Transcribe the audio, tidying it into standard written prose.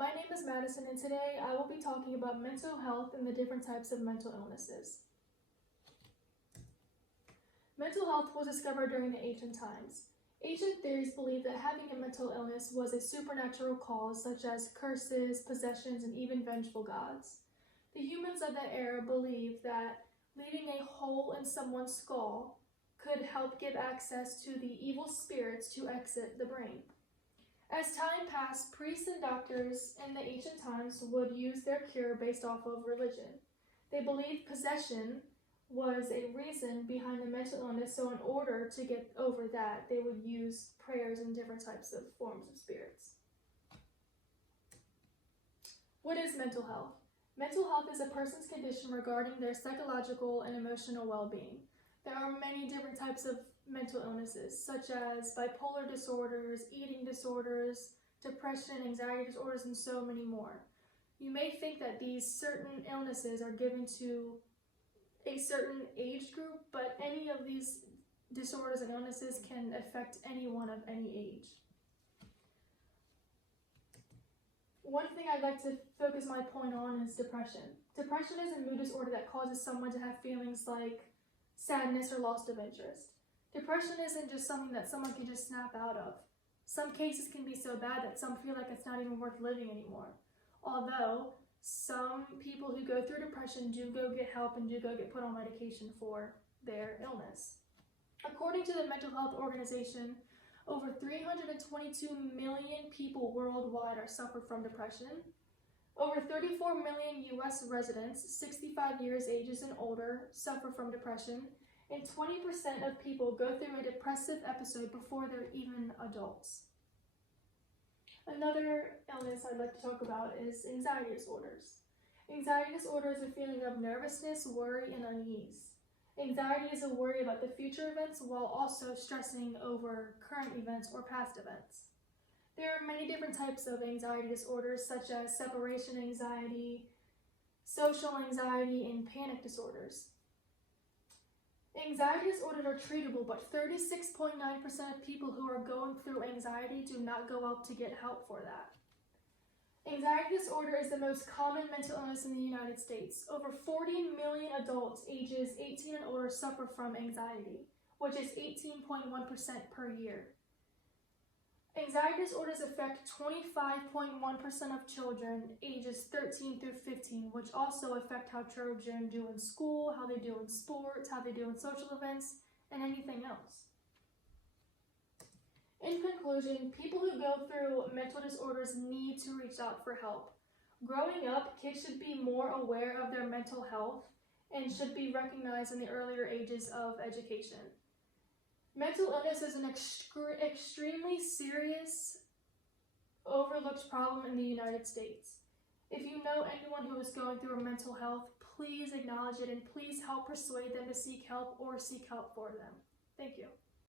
My name is Madison, and today I will be talking about mental health and the different types of mental illnesses. Mental health was discovered during the ancient times. Ancient theories believed that having a mental illness was a supernatural cause, such as curses, possessions, and even vengeful gods. The humans of that era believed that leaving a hole in someone's skull could help give access to the evil spirits to exit the brain. As time passed, priests and doctors in the ancient times would use their cure based off of religion. They believed possession was a reason behind the mental illness, so in order to get over that, they would use prayers and different types of forms of spirits. What is mental health? Mental health is a person's condition regarding their psychological and emotional well-being. There are many different types of mental illnesses, such as bipolar disorders, eating disorders, depression, anxiety disorders, and so many more. You may think that these certain illnesses are given to a certain age group, but any of these disorders and illnesses can affect anyone of any age. One thing I'd like to focus my point on is depression. Depression is a mood disorder that causes someone to have feelings like sadness or loss of interest. Depression isn't just something that someone can just snap out of. Some cases can be so bad that some feel like it's not even worth living anymore. Although, some people who go through depression do go get help and do go get put on medication for their illness. According to the Mental Health Organization, over 322 million people worldwide are suffer from depression. Over 34 million U.S. residents, 65 years ages and older, suffer from depression, and 20% of people go through a depressive episode before they're even adults. Another illness I'd like to talk about is anxiety disorders. Anxiety disorder is a feeling of nervousness, worry, and unease. Anxiety is a worry about the future events while also stressing over current events or past events. There are many different types of anxiety disorders, such as separation anxiety, social anxiety, and panic disorders. Anxiety disorders are treatable, but 36.9% of people who are going through anxiety do not go out to get help for that. Anxiety disorder is the most common mental illness in the United States. Over 40 million adults ages 18 and older suffer from anxiety, which is 18.1% per year. Anxiety disorders affect 25.1% of children ages 13 through 15, which also affect how children do in school, how they do in sports, how they do in social events, and anything else. In conclusion, people who go through mental disorders need to reach out for help. Growing up, kids should be more aware of their mental health and should be recognized in the earlier ages of education. Mental illness is an extremely serious, overlooked problem in the United States. If you know anyone who is going through a mental health, please acknowledge it and please help persuade them to seek help or seek help for them. Thank you.